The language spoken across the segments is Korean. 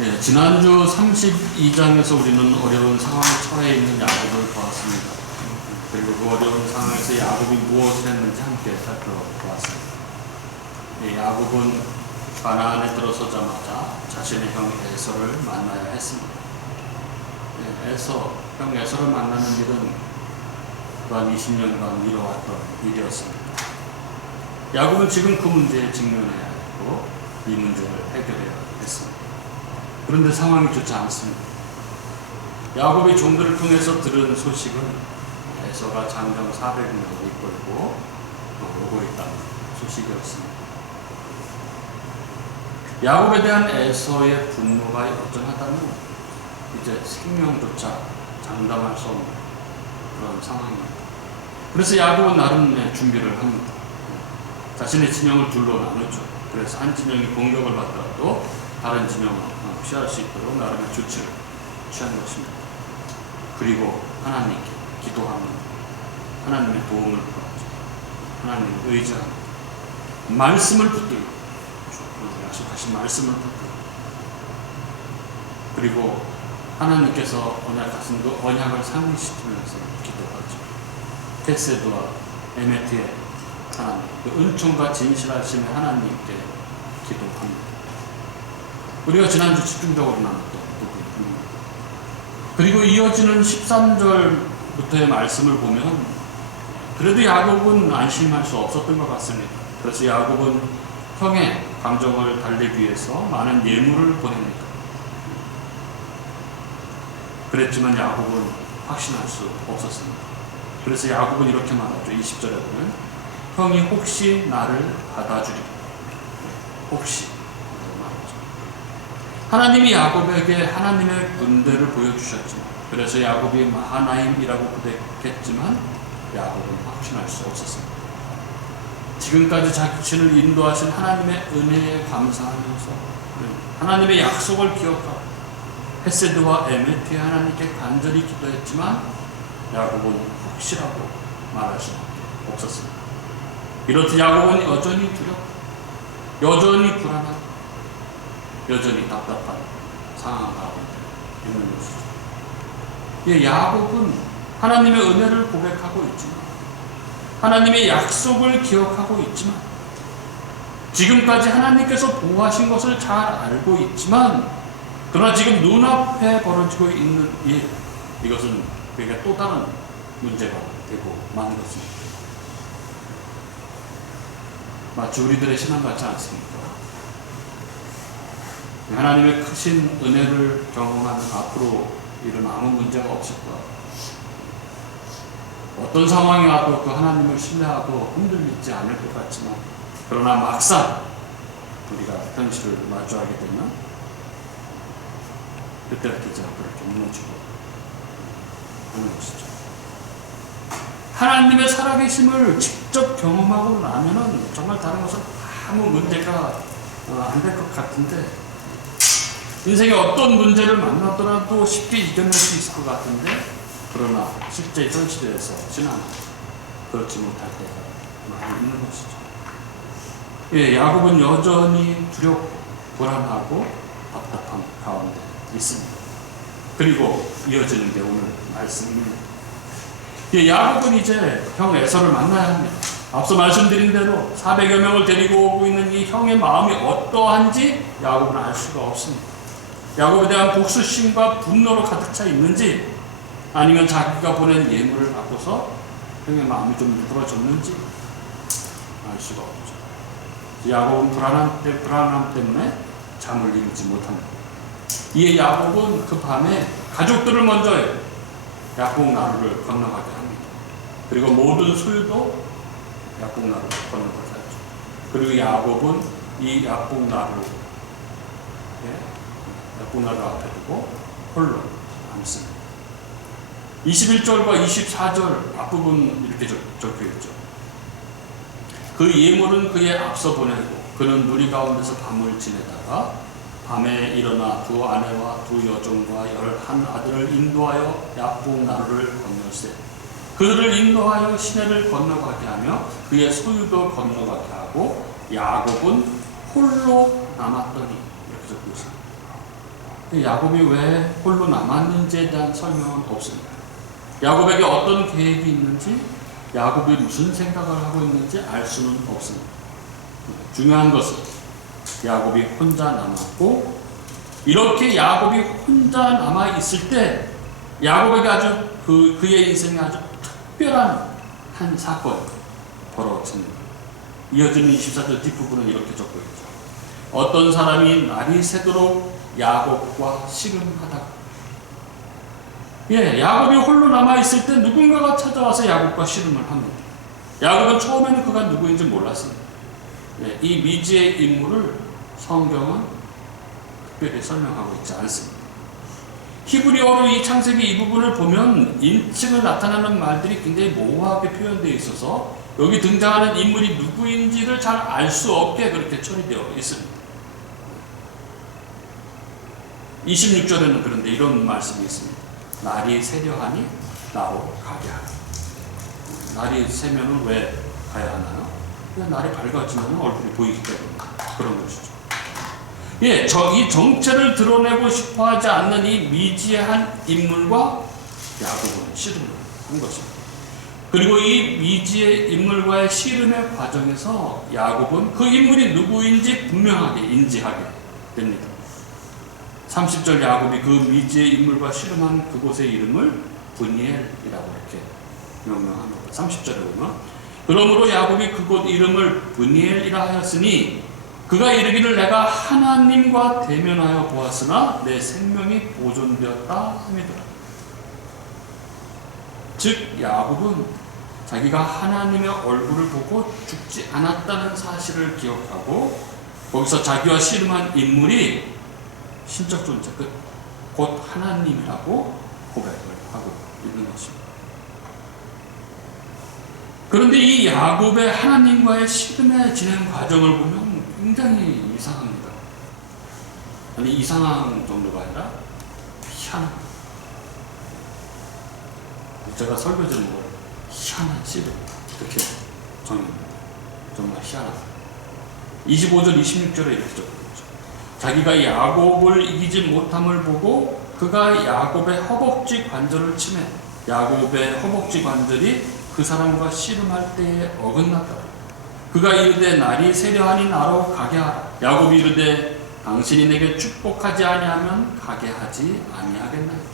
지난주 32장에서 우리는 어려운 상황에 처해 있는 야곱을 보았습니다. 그리고 그 어려운 상황에서 야곱이 무엇을 했는지 함께 살펴보았습니다. 야곱은 가나안에 들어서자마자 자신의 형 에서를 만나야 했습니다. 형 에서를 만나는 일은 또한 20년간 미뤄왔던 일이었습니다. 야곱은 지금 그 문제에 직면해야 했고 이 문제를 해결해야 했습니다. 그런데 상황이 좋지 않습니다. 야곱이 종들을 통해서 들은 소식은 에서가 장정 400명을 이끌고 오고 있다는 소식이었습니다. 야곱에 대한 에서의 분노가 여전하다면 이제 생명조차 장담할 수 없는 그런 상황입니다. 그래서 야곱은 나름의 준비를 합니다. 자신의 진영을 둘로 나누죠. 그래서 한 진영이 공격을 받더라도 다른 진영은 피할 수 있도록 나름의 조치를 취한 것입니다. 그리고 하나님께 기도합니다. 하나님의 도움을 구하죠. 하나님을 의지합니다. 말씀을 붙들고 약속하신 말씀을 붙들고 그리고 하나님께서 언약하신 그 언약을 상기시키면서 기도하죠. 헥세드와 에메트의 하나님, 그 은총과 진실하심의 하나님께 기도합니다. 우리가 지난주 집중적으로 나눴던 부분입니다. 그리고 이어지는 13절부터의 말씀을 보면 그래도 야곱은 안심할 수 없었던 것 같습니다. 그래서 야곱은 형의 감정을 달래기 위해서 많은 예물을 보냅니다. 그랬지만 야곱은 확신할 수 없었습니다. 그래서 야곱은 이렇게 말하죠. 20절에 보면 형이 혹시 나를 받아주리라. 혹시 하나님이 야곱에게 하나님의 군대를 보여주셨지만 그래서 야곱이 마하나임이라고 부르겠지만 야곱은 확신할 수 없었습니다. 지금까지 자신을 인도하신 하나님의 은혜에 감사하면서 하나님의 약속을 기억하고 헥세드와 에메트의 하나님께 간절히 기도했지만 야곱은 혹시라고 말할 수밖에 없었습니다. 이렇듯 야곱은 여전히 두렵고 여전히 불안하고 여전히 답답한 상황 가운데 있는 것이죠. 야곱은 하나님의 은혜를 고백하고 있지만 하나님의 약속을 기억하고 있지만 지금까지 하나님께서 보호하신 것을 잘 알고 있지만 그러나 지금 눈앞에 벌어지고 있는 이것은 그에게 또 다른 문제가 되고 마는 것입니다. 마치 우리들의 신앙 같지 않습니까? 하나님의 크신 은혜를 경험하는 앞으로 이런 아무 문제가 없을 거야. 어떤 상황이 와도 그 하나님을 신뢰하고 흔들리지 않을 것 같지만 그러나 막상 우리가 현실을 마주하게 되면 그때부터 그렇게 무너지고 하는 것이죠. 하나님의 살아계심을 직접 경험하고 나면은 정말 다른 것은 아무 문제가 안 될 것 같은데 인생에 어떤 문제를 만나더라도 쉽게 이겨낼 수 있을 것 같은데 그러나 실제 현실에서 신앙은 그렇지 못할 때가 많이 있는 것이죠. 야곱은 여전히 두렵고 불안하고 답답한 가운데 있습니다. 그리고 이어지는 게 오늘 말씀입니다. 야곱은 이제 형 에서를 만나야 합니다. 앞서 말씀드린 대로 400여 명을 데리고 오고 있는 이 형의 마음이 어떠한지 야곱은 알 수가 없습니다. 야곱에 대한 복수심과 분노로 가득 차 있는지 아니면 자기가 보낸 예물을 받고서 형의 마음이 좀 누그러졌는지 알 수가 없죠. 야곱은 불안함 때문에 잠을 이루지 못합니다. 이에 야곱은 그 밤에 가족들을 먼저 야복나루를 건너가게 합니다. 그리고 모든 소유도 야복나루를 건너가게 하죠. 그리고 야곱은 이 야복나루 앞에 두고 홀로 앉습니다. 21절과 24절 앞부분 이렇게 적혀 있죠. 그 예물은 그의 앞서 보내고 그는 누리 가운데서 밤을 지내다가 밤에 일어나 두 아내와 두 여종과 11 아들을 인도하여 야복나루를 건널세 그들을 인도하여 시내를 건너가게 하며 그의 소유도 건너가게 하고 야곱은 홀로 남았더니 이렇게 적혀 있습니다. 야곱이 왜 홀로 남았는지에 대한 설명은 없습니다. 야곱에게 어떤 계획이 있는지, 야곱이 무슨 생각을 하고 있는지 알 수는 없습니다. 중요한 것은 야곱이 혼자 남았고, 이렇게 야곱이 혼자 남아 있을 때 야곱에게 아주 그의 인생에 아주 특별한 한 사건이 벌어집니다. 이어지는 24절 뒷부분은 이렇게 적고 있죠. 어떤 사람이 날이 새도록 야곱과 씨름하다가, 야곱이 홀로 남아있을 때 누군가가 찾아와서 야곱과 씨름을 합니다. 야곱은 처음에는 그가 누구인지 몰랐습니다. 이 미지의 인물을 성경은 특별히 설명하고 있지 않습니다. 히브리어로 이 창세기 이 부분을 보면 인칭을 나타내는 말들이 굉장히 모호하게 표현되어 있어서 여기 등장하는 인물이 누구인지를 잘 알 수 없게 그렇게 처리되어 있습니다. 26절에는 그런데 이런 말씀이 있습니다. 날이 새려하니 나로 가게 하라. 날이 새면은 왜 가야 하나요? 그냥 날이 밝아지면 얼굴이 보이기 때문에 그런 것이죠. 이 정체를 드러내고 싶어 하지 않는 이 미지한 인물과 야곱은 씨름을 한 것입니다. 그리고 이 미지의 인물과의 씨름의 과정에서 야곱은 그 인물이 누구인지 분명하게 인지하게 됩니다. 30절 야곱이 그 미지의 인물과 씨름한 그곳의 이름을 브니엘이라고 이렇게 명명합니다. 30절에 보면 그러므로 야곱이 그곳 이름을 브니엘이라 하였으니 그가 이르기를 내가 하나님과 대면하여 보았으나 내 생명이 보존되었다 함이더라. 즉 야곱은 자기가 하나님의 얼굴을 보고 죽지 않았다는 사실을 기억하고 거기서 자기와 씨름한 인물이 신적 존재, 곧 하나님이라고 고백을 하고 있는 것입니다. 그런데 이 야곱의 하나님과의 씨름의 진행 과정을 보면 굉장히 이상합니다. 아니 이상한 정도가 아니라 희한합니다. 제가 설교 제목을 희한한 씨름 이렇게 정의합니다. 정말 희한합니다. 25절 26절에 이렇게 적혀있죠. 자기가 야곱을 이기지 못함을 보고 그가 야곱의 허벅지 관절을 치매 야곱의 허벅지 관절이 그 사람과 씨름할 때에 어긋났다. 그가 이르되 날이 새려하니 나로 가게 하라. 야곱이 이르되 당신이 내게 축복하지 아니하면 가게 하지 아니하겠나이다.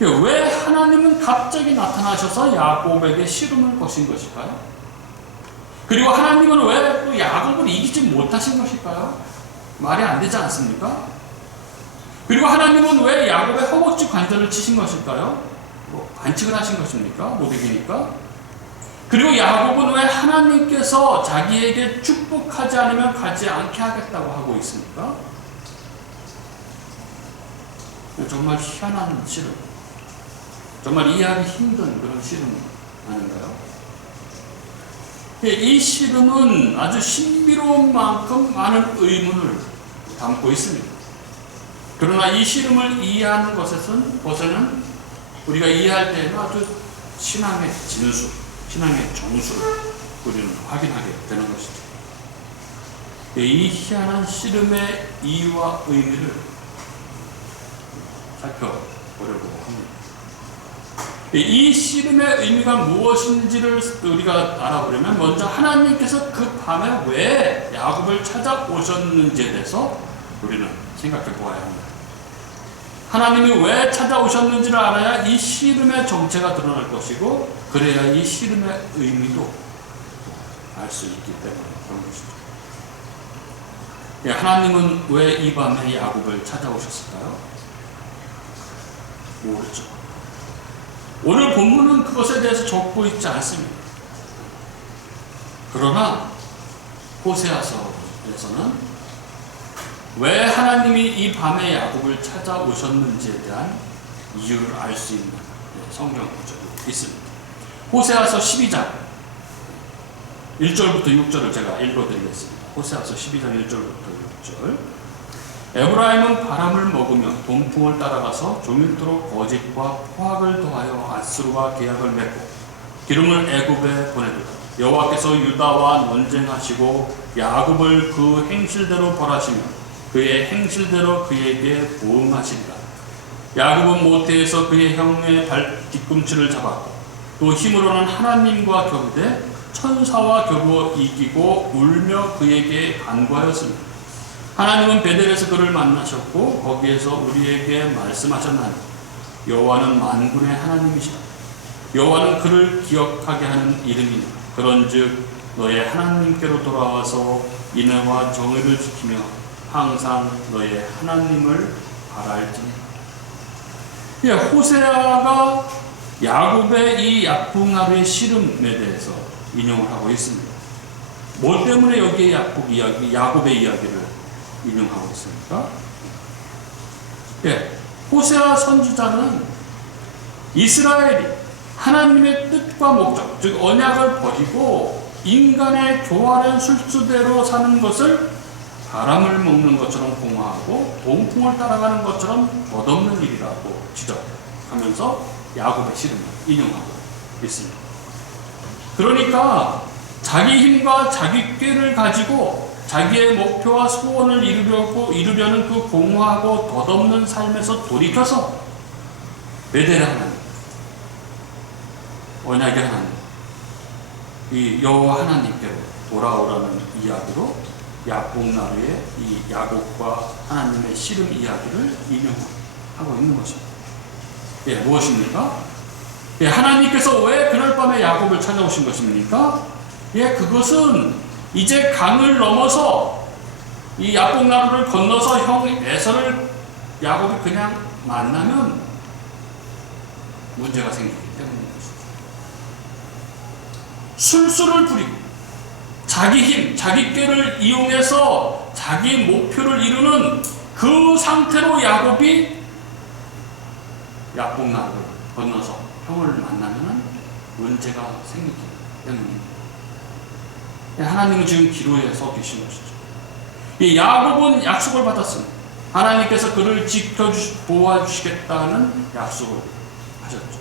왜 하나님은 갑자기 나타나셔서 야곱에게 씨름을 거신 것일까요? 그리고 하나님은 왜 또 야곱을 이기지 못하신 것일까요? 말이 안 되지 않습니까? 그리고 하나님은 왜 야곱의 허벅지 관절을 치신 것일까요? 반칙을 하신 것입니까? 못 이기니까? 그리고 야곱은 왜 하나님께서 자기에게 축복하지 않으면 가지 않게 하겠다고 하고 있습니까? 정말 희한한 씨름, 정말 이해하기 힘든 그런 씨름 아닌가요? 이 씨름은 아주 신비로운 만큼 많은 의문을 담고 있습니다. 그러나 이 씨름을 이해하는 것에는 우리가 이해할 때는 아주 신앙의 진수, 신앙의 정수를 우리는 확인하게 되는 것이죠. 이 희한한 씨름의 이유와 의미를 살펴보려고 합니다. 이 씨름의 의미가 무엇인지를 우리가 알아보려면 먼저 하나님께서 그 밤에 왜 야곱을 찾아오셨는지에 대해서 우리는 생각해 보아야 합니다. 하나님이 왜 찾아오셨는지를 알아야 이 씨름의 정체가 드러날 것이고 그래야 이 씨름의 의미도 알 수 있기 때문에 그런 것이죠. 하나님은 왜 이 밤에 야곱을 찾아오셨을까요? 모르죠. 오늘 본문은 그것에 대해서 적고 있지 않습니다. 그러나 호세아서에서는 왜 하나님이 이 밤에 야곱을 찾아오셨는지에 대한 이유를 알 수 있는 성경 구절이 있습니다. 호세아서 12장 1절부터 6절을 제가 읽어드리겠습니다. 호세아서 12장 1절부터 6절. 에브라임은 바람을 먹으며 동풍을 따라가서 종일토록 거짓과 포악을 더하여 아수르와 계약을 맺고 기름을 애굽에 보내도다. 여호와께서 유다와 논쟁하시고 야곱을 그 행실대로 벌하시며 그의 행실대로 그에게 보응하시리라. 야곱은 모태에서 그의 형의 뒤꿈치를 잡았고 또 힘으로는 하나님과 겨루되 천사와 겨루어 이기고 울며 그에게 간구하였습니다. 하나님은 베델에서 그를 만나셨고 거기에서 우리에게 말씀하셨나니 여호와는 만군의 하나님이시라. 여호와는 그를 기억하게 하는 이름이니 그런즉 너의 하나님께로 돌아와서 인애와 정의를 지키며 항상 너의 하나님을 바랄지니. 호세아가 야곱의 이 약복나루의 씨름에 대해서 인용을 하고 있습니다. 뭐 때문에 여기에 야곱의 이야기를 인용하고 있습니까? 호세아 선지자는 이스라엘이 하나님의 뜻과 목적, 즉 언약을 버리고 인간의 교활한 술수대로 사는 것을 바람을 먹는 것처럼 공허하고 동풍을 따라가는 것처럼 덧없는 일이라고 지적하면서 야곱의 씨름을 인용하고 있습니다. 그러니까 자기 힘과 자기 꾀를 가지고 자기의 목표와 소원을 이루려는 그 공허하고 덧없는 삶에서 돌이켜서 베델의 하나님, 언약의 하나님, 이 여호와 하나님께로 돌아오라는 이야기로 약복나루의 이 야곱과 하나님의 씨름 이야기를 인용하고 있는 것입니다. 무엇입니까? 하나님께서 왜 그날 밤에 야곱을 찾아오신 것입니까? 그것은 이제 강을 넘어서 이 약복나루를 건너서 형 에서를 야곱이 그냥 만나면 문제가 생기기 때문인 것입니다. 술수를 부리고 자기 힘, 자기 꾀를 이용해서 자기 목표를 이루는 그 상태로 야곱이 약복나루를 건너서 형을 만나면 문제가 생기기 때문입니다. 하나님은 지금 기로에 서 계신 것이죠. 야곱은 약속을 받았습니다. 하나님께서 그를 보호해주시겠다는 약속을 하셨죠.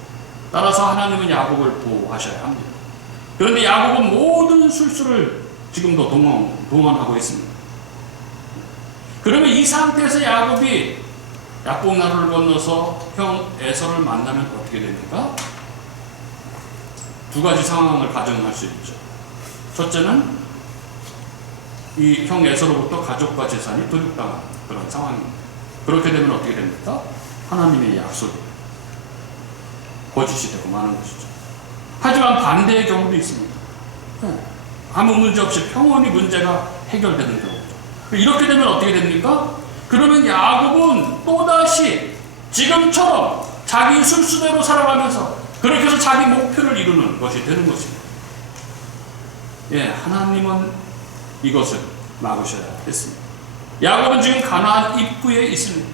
따라서 하나님은 야곱을 보호하셔야 합니다. 그런데 야곱은 모든 술수를 지금도 동원하고 있습니다. 그러면 이 상태에서 야곱이 약복나루를 건너서 형 에서를 만나면 어떻게 됩니까? 두 가지 상황을 가정할 수 있죠. 첫째는 이 형 에서로부터 가족과 재산이 도륙당하는 그런 상황입니다. 그렇게 되면 어떻게 됩니까? 하나님의 약속이 거짓이 되고 마는 것이죠. 하지만 반대의 경우도 있습니다. 아무 문제 없이 평온히 문제가 해결되는 경우죠. 이렇게 되면 어떻게 됩니까? 그러면 야곱은 또다시 지금처럼 자기 술수대로 살아가면서 그렇게 해서 자기 목표를 이루는 것이 되는 것입니다. 하나님은 이것을 막으셔야 했습니다. 야곱은 지금 가나안 입구에 있습니다.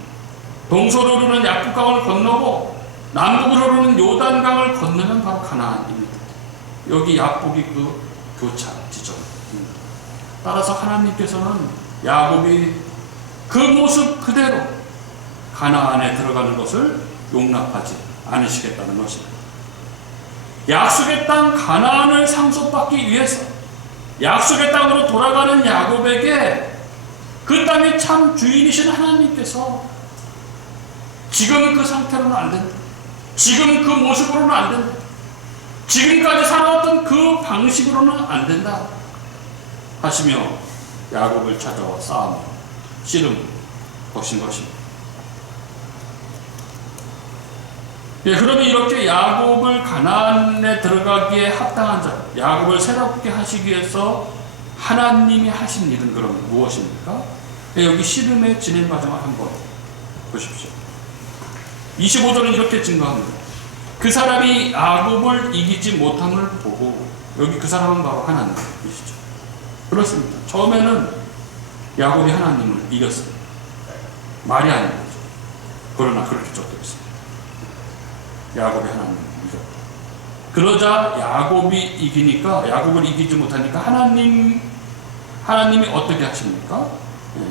동서로 흐르는 약복강을 건너고 남북으로 흐르는 요단강을 건너면 바로 가나안입니다. 여기 약복이 그 교차 지점입니다. 따라서 하나님께서는 야곱이 그 모습 그대로 가나안에 들어가는 것을 용납하지 않으시겠다는 것입니다. 약속의 땅 가나안을 상속받기 위해서 약속의 땅으로 돌아가는 야곱에게 그 땅의 참 주인이신 하나님께서 지금 그 상태로는 안 된다. 지금 그 모습으로는 안 된다. 지금까지 살아왔던 그 방식으로는 안 된다 하시며 야곱을 찾아와 싸움을 씨름 거신 것입니다. 그러면 이렇게 야곱을 가나안에 들어가기에 합당한 자, 야곱을 새롭게 하시기 위해서 하나님이 하신 일은 그럼 무엇입니까? 여기 씨름의 진행 과정을 한번 보십시오. 25절은 이렇게 증거합니다. 그 사람이 야곱을 이기지 못함을 보고, 여기 그 사람은 바로 하나님이시죠. 그렇습니다. 처음에는 야곱이 하나님을 이겼습니다. 말이 아닌 거죠. 그러나 그렇게 쫓겼습니다. 야곱이 하나님을 이겼다. 그러자 야곱이 이기니까, 야곱을 이기지 못하니까 하나님이 어떻게 하십니까?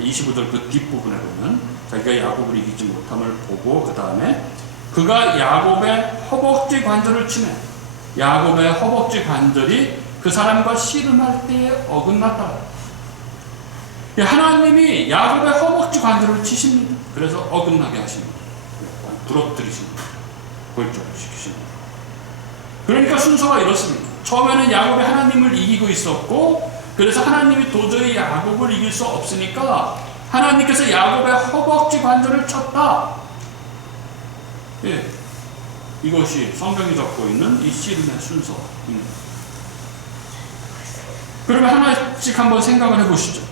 25절 그 뒷부분에 보면 자기가 야곱을 이기지 못함을 보고 그 다음에 그가 야곱의 허벅지 관절을 치매 야곱의 허벅지 관절이 그 사람과 씨름할 때에 어긋났다. 하나님이 야곱의 허벅지 관절을 치십니다. 그래서 어긋나게 하십니다. 부러뜨리십니다. 골절시키십니다. 그러니까 순서가 이렇습니다. 처음에는 야곱이 하나님을 이기고 있었고, 그래서 하나님이 도저히 야곱을 이길 수 없으니까 하나님께서 야곱의 허벅지 관절을 쳤다. 예, 이것이 성경이 적고 있는 이 씨름의 순서입니다. 그러면 하나씩 한번 생각을 해보시죠.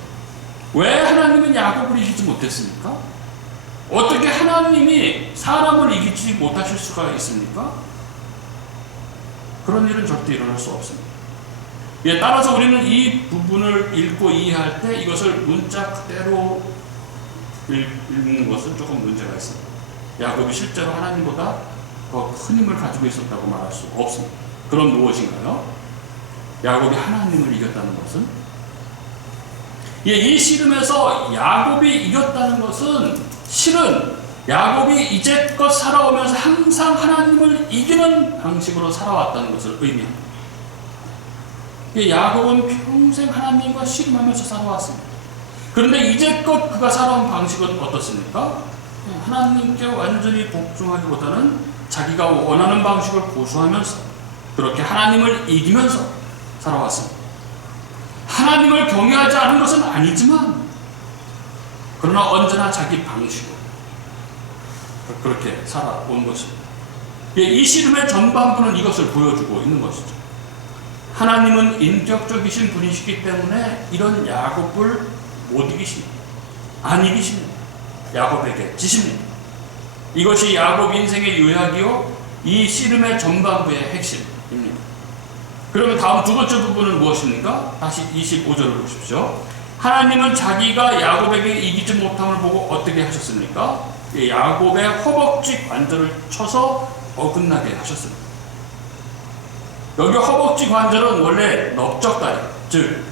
왜 하나님은 야곱을 이기지 못했습니까? 어떻게 하나님이 사람을 이기지 못하실 수가 있습니까? 그런 일은 절대 일어날 수 없습니다. 예, 따라서 우리는 이 부분을 읽고 이해할 때 이것을 문자 그대로 읽는 것은 조금 문제가 있습니다. 야곱이 실제로 하나님보다 더 큰 힘을 가지고 있었다고 말할 수 없습니다. 그럼 무엇인가요? 야곱이 하나님을 이겼다는 것은, 예, 이 씨름에서 야곱이 이겼다는 것은 실은 야곱이 이제껏 살아오면서 항상 하나님을 이기는 방식으로 살아왔다는 것을 의미합니다. 예, 야곱은 평생 하나님과 씨름하면서 살아왔습니다. 그런데 이제껏 그가 살아온 방식은 어떻습니까? 하나님께 완전히 복종하기보다는 자기가 원하는 방식을 고수하면서 그렇게 하나님을 이기면서 살아왔습니다. 하나님을 경외하지 않은 것은 아니지만 그러나 언제나 자기 방식으로 그렇게 살아온 것입니다. 이 씨름의 전반부는 이것을 보여주고 있는 것이죠. 하나님은 인격적이신 분이시기 때문에 이런 야곱을 못 이기십니다. 안 이기십니다. 야곱에게 지십니다. 이것이 야곱 인생의 요약이요, 이 씨름의 전반부의 핵심입니다. 그러면 다음 두 번째 부분은 무엇입니까? 다시 25절을 보십시오. 하나님은 자기가 야곱에게 이기지 못함을 보고 어떻게 하셨습니까? 야곱의 허벅지 관절을 쳐서 어긋나게 하셨습니다. 여기 허벅지 관절은 원래 넓적다리, 즉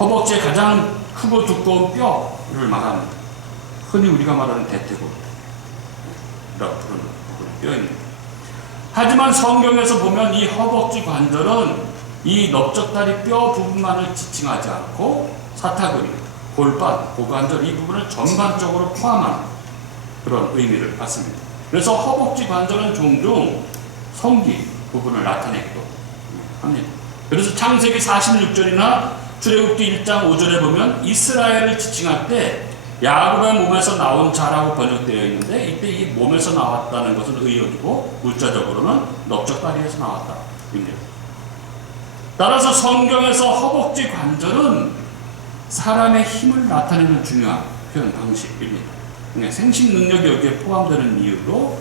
허벅지의 가장 크고 두꺼운 뼈를 말합니다. 흔히 우리가 말하는 대퇴골이라고 부르는 뼈입니다. 하지만 성경에서 보면 이 허벅지 관절은 이 넓적다리 뼈 부분만을 지칭하지 않고 사타구니, 골반, 고관절 이 부분을 전반적으로 포함하는 그런 의미를 갖습니다. 그래서 허벅지 관절은 종종 성기 부분을 나타내기도 합니다. 그래서 창세기 46절이나 출애굽기 1장 5절에 보면 이스라엘을 지칭할 때 야곱의 몸에서 나온 자라고 번역되어 있는데, 이때 이 몸에서 나왔다는 것은 의역이고 물자적으로는 넓적다리에서 나왔다입니다. 따라서 성경에서 허벅지 관절은 사람의 힘을 나타내는 중요한 표현 방식입니다. 생식 능력이 여기에 포함되는 이유로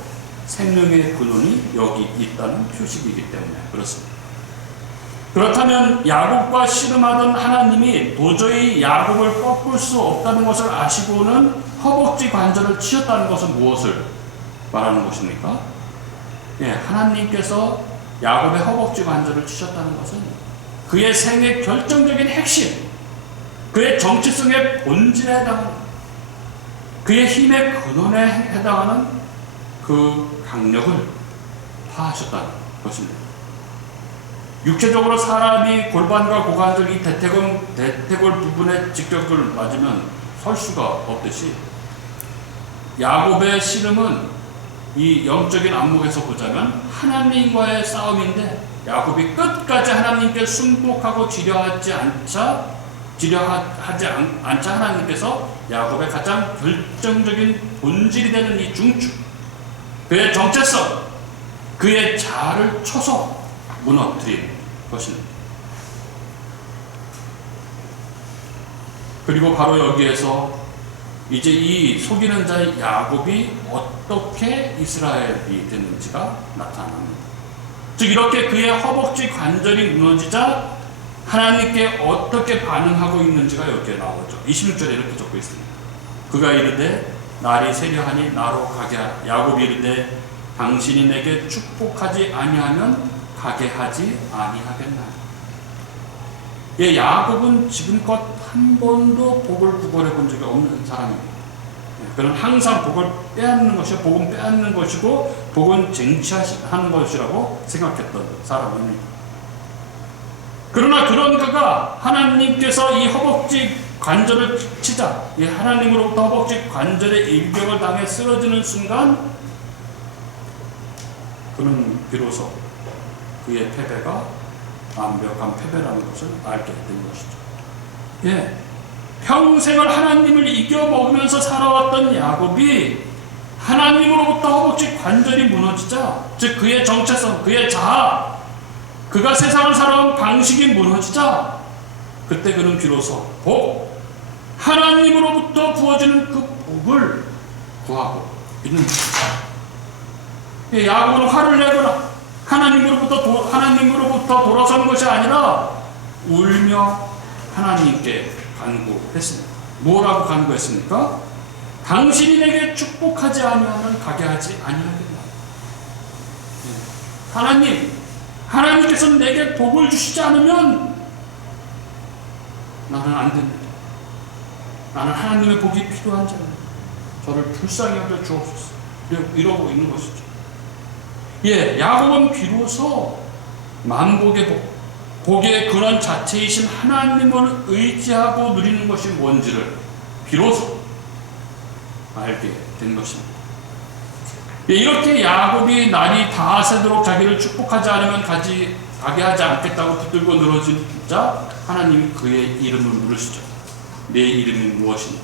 생명의 근원이 여기 있다는 표식이기 때문에 그렇습니다. 그렇다면 야곱과 씨름하던 하나님이 도저히 야곱을 꺾을 수 없다는 것을 아시고는 허벅지 관절을 치셨다는 것은 무엇을 말하는 것입니까? 예, 하나님께서 야곱의 허벅지 관절을 치셨다는 것은 그의 생의 결정적인 핵심, 그의 정체성의 본질에 해당하는, 그의 힘의 근원에 해당하는 그 강력을 파하셨다는 것입니다. 육체적으로 사람이 골반과 고관절 이 대퇴골 부분에 직격을 맞으면 설 수가 없듯이 야곱의 씨름은 이 영적인 안목에서 보자면 하나님과의 싸움인데, 야곱이 끝까지 하나님께 순복하고 지려하지 않자 하나님께서 야곱의 가장 결정적인 본질이 되는 이 중추, 그의 정체성, 그의 자아를 쳐서 무너뜨린 것입니다. 그리고 바로 여기에서 이제 이 속이는 자의 야곱이 어떻게 이스라엘이 됐는지가 나타납니다. 즉 이렇게 그의 허벅지 관절이 무너지자 하나님께 어떻게 반응하고 있는지가 여기에 나오죠. 26절에 이렇게 적고 있습니다. 그가 이르되 날이 새려하니 나로 가게 하라. 야곱이 이르되 당신이 내게 축복하지 아니하면 가게 하지 아니하겠나. 예, 야곱은 지금껏 한 번도 복을 구걸해 본 적이 없는 사람입니다. 그는 항상 복을 빼앗는 것이고, 복은 빼앗는 것이고, 복은 쟁취하는 것이라고 생각했던 사람입니다. 그러나 그런 그가 하나님께서 이 허벅지 관절을 치자, 하나님으로부터 허벅지 관절에 일격을 당해 쓰러지는 순간 그는 비로소 그의 패배가 완벽한 패배라는 것을 알게 된 것이죠. 평생을 하나님을 이겨먹으면서 살아왔던 야곱이 하나님으로부터 허벅지 관절이 무너지자, 즉 그의 정체성, 그의 자아, 그가 세상을 살아온 방식이 무너지자 그때 그는 비로소 하나님으로부터 부어지는 그 복을 구하고 있는 것입니다. 야곱은 화를 내거나 하나님으로부터 돌아서는 것이 아니라 울며 하나님께 간구했습니다. 뭐라고 간구했습니까? 당신이 내게 축복하지 아니하면 가게 하지 아니하겠나. 하나님께서 내게 복을 주시지 않으면 나는 안 됩니다. 나는 하나님의 복이 필요한 자입니다. 저를 불쌍히 여겨 주옵소서. 이러고 있는 것이죠. 야곱은 비로소 만복의 복의 근원 자체이신 하나님을 의지하고 누리는 것이 뭔지를 비로소 알게 된 것입니다. 이렇게 야곱이 날이 다 새도록 자기를 축복하지 않으면 가게 하지 않겠다고 붙들고 늘어지자 하나님이 그의 이름을 물으시죠. 내 이름이 무엇이냐?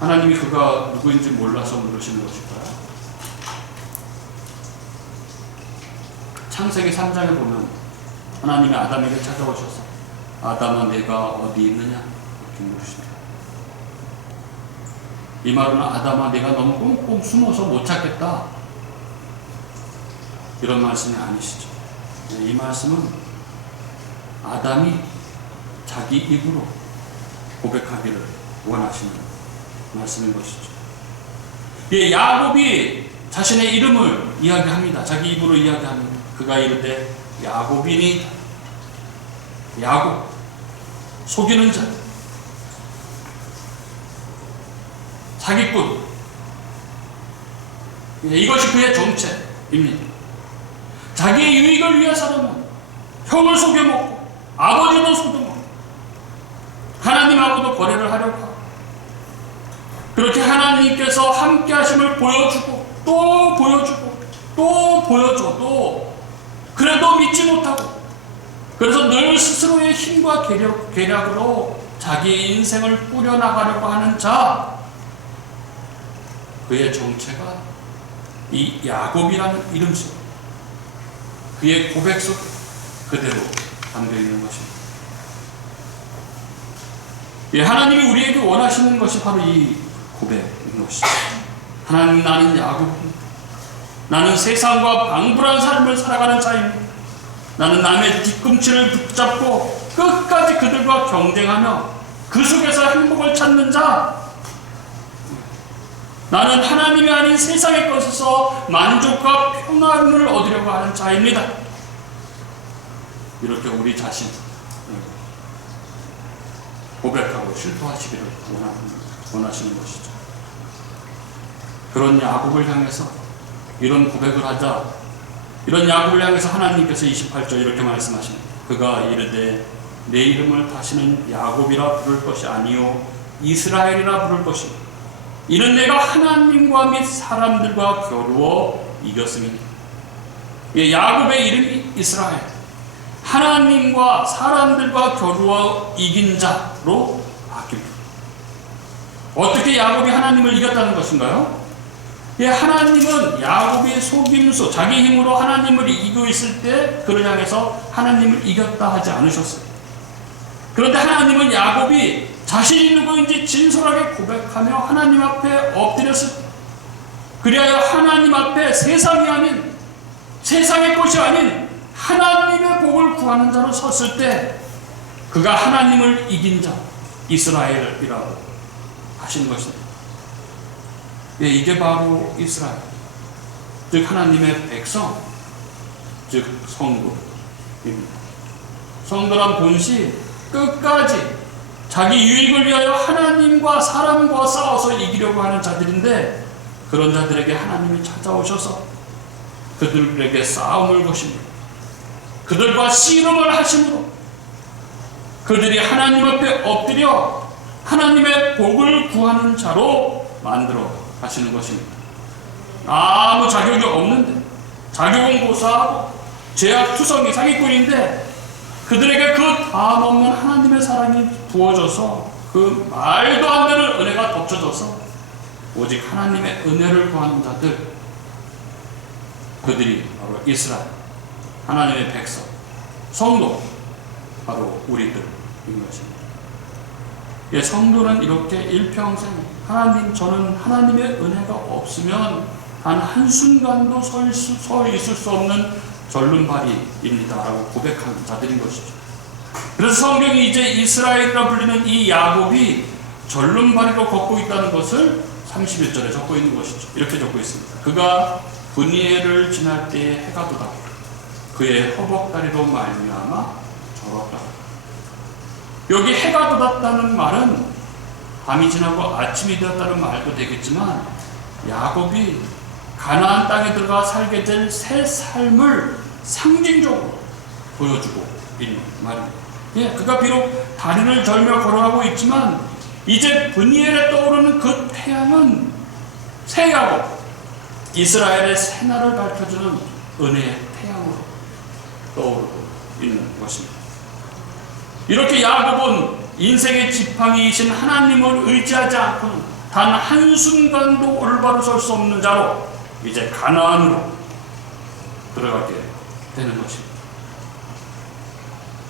하나님이 그가 누구인지 몰라서 물으시는 것일까요? 창세기 3장에 보면 하나님이 아담에게 찾아오셔서 아담아 내가 어디 있느냐? 이렇게 물으십니다. 이 말은 아담아 내가 너무 꽁꽁 숨어서 못 찾겠다, 이런 말씀이 아니시죠. 이 말씀은 아담이 자기 입으로 고백하기를 원하시는 말씀인 것이죠. 야곱이 자신의 이름을 이야기합니다. 자기 입으로 이야기합니다. 그가 이르되 야곱이니, 야곱, 속이는 자, 사기꾼. 이것이 그의 정체입니다. 자기의 유익을 위해서라면 형을 속여먹고 아버지도 속여먹고 하나님하고도 거래를 하려고 하고, 그렇게 하나님께서 함께 하심을 보여주고 또 보여주고 또 보여줘도 그래도 믿지 못하고, 그래서 늘 스스로의 힘과 계략으로 자기의 인생을 꾸려나가려고 하는 자, 그의 정체가 이 야곱이라는 이름 속, 그의 고백 속 그대로 담겨있는 것입니다. 하나님이 우리에게 원하시는 것이 바로 이 고백인 것이죠. 하나님, 나는 야곱입니다. 나는 세상과 방불한 삶을 살아가는 자입니다. 나는 남의 뒤꿈치를 붙잡고 끝까지 그들과 경쟁하며 그 속에서 행복을 찾는 자, 나는 하나님이 아닌 세상의 것에서 만족과 평안을 얻으려고 하는 자입니다. 이렇게 우리 자신 고백하고 실토하시기를 원하시는 것이죠. 그런 야곱을 향해서 이런 고백을 하자, 이런 야곱을 향해서 하나님께서 28절 이렇게 말씀하십니다. 그가 이르되 내 이름을 다시는 야곱이라 부를 것이 아니요 이스라엘이라 부를 것이니 이는 내가 하나님과 및 사람들과 겨루어 이겼음이니. 야곱의 이름이 이스라엘, 하나님과 사람들과 겨루어 이긴 자로 바뀝니다. 어떻게 야곱이 하나님을 이겼다는 것인가요? 하나님은 야곱이 속임수, 자기 힘으로 하나님을 이기고 있을 때 그를 향해서 하나님을 이겼다 하지 않으셨어요. 그런데 하나님은 야곱이 자신이 누구인지 진솔하게 고백하며 하나님 앞에 엎드렸을 때, 그리하여 하나님 앞에 세상이 아닌, 세상의 것이 아닌 하나님의 복을 구하는 자로 섰을 때 그가 하나님을 이긴 자, 이스라엘이라고 하신 것입니다. 이게 바로 이스라엘, 즉 하나님의 백성, 즉 성도입니다. 성도란 본시 끝까지 자기 유익을 위하여 하나님과 사람과 싸워서 이기려고 하는 자들인데, 그런 자들에게 하나님이 찾아오셔서 그들에게 싸움을 거십니다. 그들과 씨름을 하심으로 그들이 하나님 앞에 엎드려 하나님의 복을 구하는 자로 만들어 가시는 것입니다. 아무 자격이 없는데, 자격은 고사하고 죄악투성이 사기꾼인데 그들에게 그 한없는 하나님의 사랑이 부어져서 그 말도 안 되는 은혜가 덮쳐져서 오직 하나님의 은혜를 구하는 자들, 그들이 바로 이스라엘, 하나님의 백성, 성도, 바로 우리들인 것입니다. 예, 성도는 이렇게 일평생 하나님, 저는 하나님의 은혜가 없으면 단 한순간도 서 있을 수 없는 절름발이입니다 라고 고백하는 자들인 것이죠. 그래서 성경이 이제 이스라엘이라 불리는 이 야곱이 절름발이로 걷고 있다는 것을 31절에 적고 있는 것이죠. 이렇게 적고 있습니다. 그가 분이엘을 지날 때에 해가 돋아 그의 허벅다리로 말미암아 절었다. 여기 해가 돋았다는 말은 밤이 지나고 아침이 되었다는 말도 되겠지만 야곱이 가나안 땅에 들어가 살게 될 새 삶을 상징적으로 보여주고 있는 말입니다. 예, 그가 비록 다리를 절며 걸어가고 있지만 이제 분이엘에 떠오르는 그 태양은 새 야곱, 이스라엘의 새날을 밝혀주는 은혜의 태양으로 떠오르고 있는 것입니다. 이렇게 야곱은 인생의 지팡이이신 하나님을 의지하지 않고는 단 한순간도 올바로 설 수 없는 자로 이제 가나안으로 들어가게 되는 것입니다.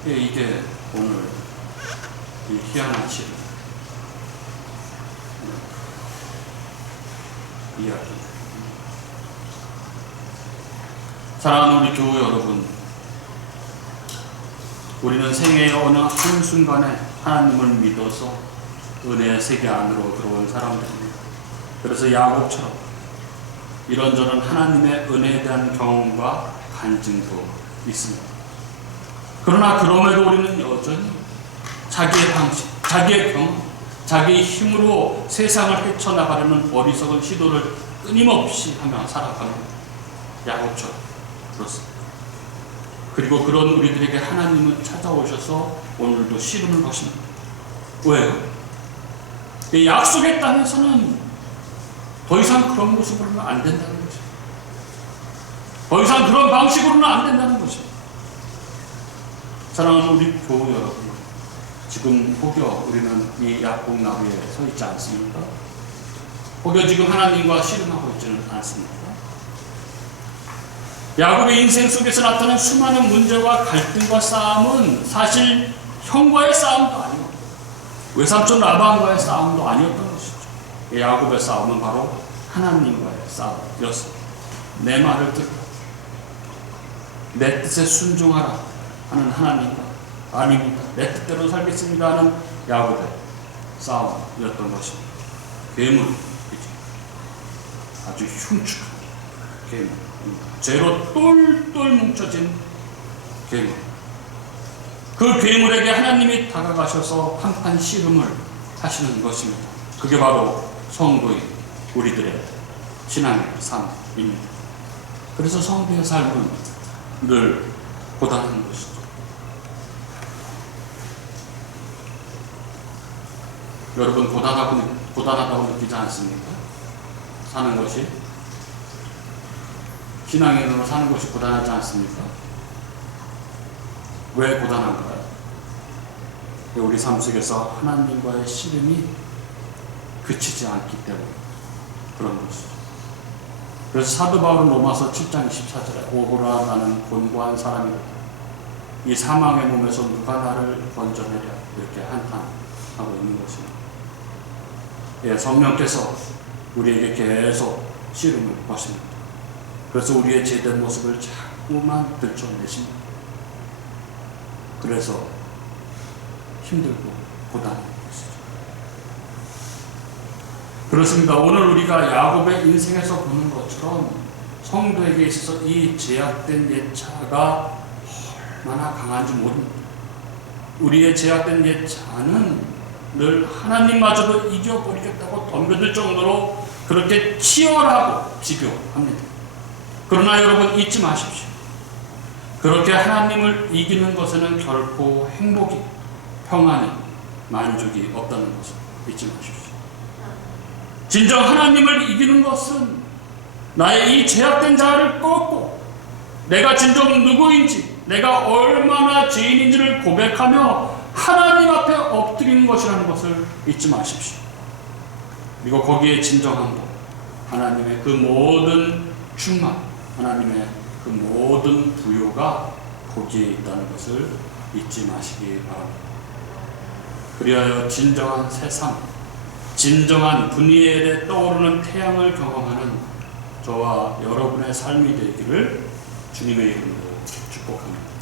이게 오늘 이 희한한 시 이야기. 사랑하는 우리 교우 여러분, 우리는 생애의 어느 한순간에 하나님을 믿어서 은혜의 세계 안으로 들어온 사람들입니다. 그래서 야곱처럼 이런저런 하나님의 은혜에 대한 경험과 간증도 있습니다. 그러나 그럼에도 우리는 여전히 자기의 방식, 자기의 경험, 자기의 힘으로 세상을 헤쳐나가려는 어리석은 시도를 끊임없이 하며 살아가는 야곱처럼 그렇습니다. 그리고 그런 우리들에게 하나님은 찾아오셔서 오늘도 씨름을 거십니다. 왜요? 이 약속의 땅에서는 더 이상 그런 모습으로는 안 된다는 거죠. 더 이상 그런 방식으로는 안 된다는 거죠. 사랑하는 우리 교우 여러분, 지금 혹여 우리는 이 약국 나무에 서 있지 않습니까? 혹여 지금 하나님과 씨름하고 있지는 않습니까? 야곱의 인생 속에서 나타난 수많은 문제와 갈등과 싸움은 사실 형과의 싸움도 아니고 외삼촌 라반과의 싸움도 아니었던 것이죠. 야곱의 싸움은 바로 하나님과의 싸움이었습니다. 내 말을 듣고 내 뜻에 순종하라 하는 하나님과 아닙니다, 내 뜻대로 살겠습니다 하는 야곱의 싸움이었던 것입니다. 괴물, 아주 흉측한 괴물, 죄로 똘똘 뭉쳐진 괴물. 그 괴물에게 하나님이 다가가셔서 한판 씨름을 하시는 것입니다. 그게 바로 성도인 우리들의 신앙의 삶입니다. 그래서 성도의 삶은 늘 고단한 것이죠. 여러분 고단하다고 느끼지 않습니까? 사는 것이, 신앙인으로 사는 것이 고단하지 않습니까? 왜 고단한가요? 우리 삶 속에서 하나님과의 씨름이 그치지 않기 때문에 그런 것이죠. 그래서 사도 바울은 로마서 7장 24절에 오호라 나는 곤고한 사람이다, 이 사망의 몸에서 누가 나를 건져내랴, 이렇게 한탄하고 있는 것입니다. 예, 성령께서 우리에게 계속 씨름을 거십니다. 그래서 우리의 제된 모습을 자꾸만 들춰내십니다. 그래서 힘들고 고단한 것이죠. 그렇습니다. 오늘 우리가 야곱의 인생에서 보는 것처럼 성도에게 있어서 이 제약된 옛차가 얼마나 강한지 모릅니다. 우리의 제약된 옛차는 늘 하나님마저도 이겨버리겠다고 덤벼들 정도로 그렇게 치열하고 지교합니다. 그러나 여러분 잊지 마십시오. 그렇게 하나님을 이기는 것에는 결코 행복이, 평안이, 만족이 없다는 것을 잊지 마십시오. 진정 하나님을 이기는 것은 나의 이 죄악된 자아를 꺾고 내가 진정 누구인지, 내가 얼마나 죄인인지를 고백하며 하나님 앞에 엎드리는 것이라는 것을 잊지 마십시오. 그리고 거기에 진정한 것, 하나님의 그 모든 충만, 하나님의 그 모든 부요가 거기에 있다는 것을 잊지 마시기 바랍니다. 그리하여 진정한 새삼, 진정한 분이엘에 떠오르는 태양을 경험하는 저와 여러분의 삶이 되기를 주님의 이름으로 축복합니다.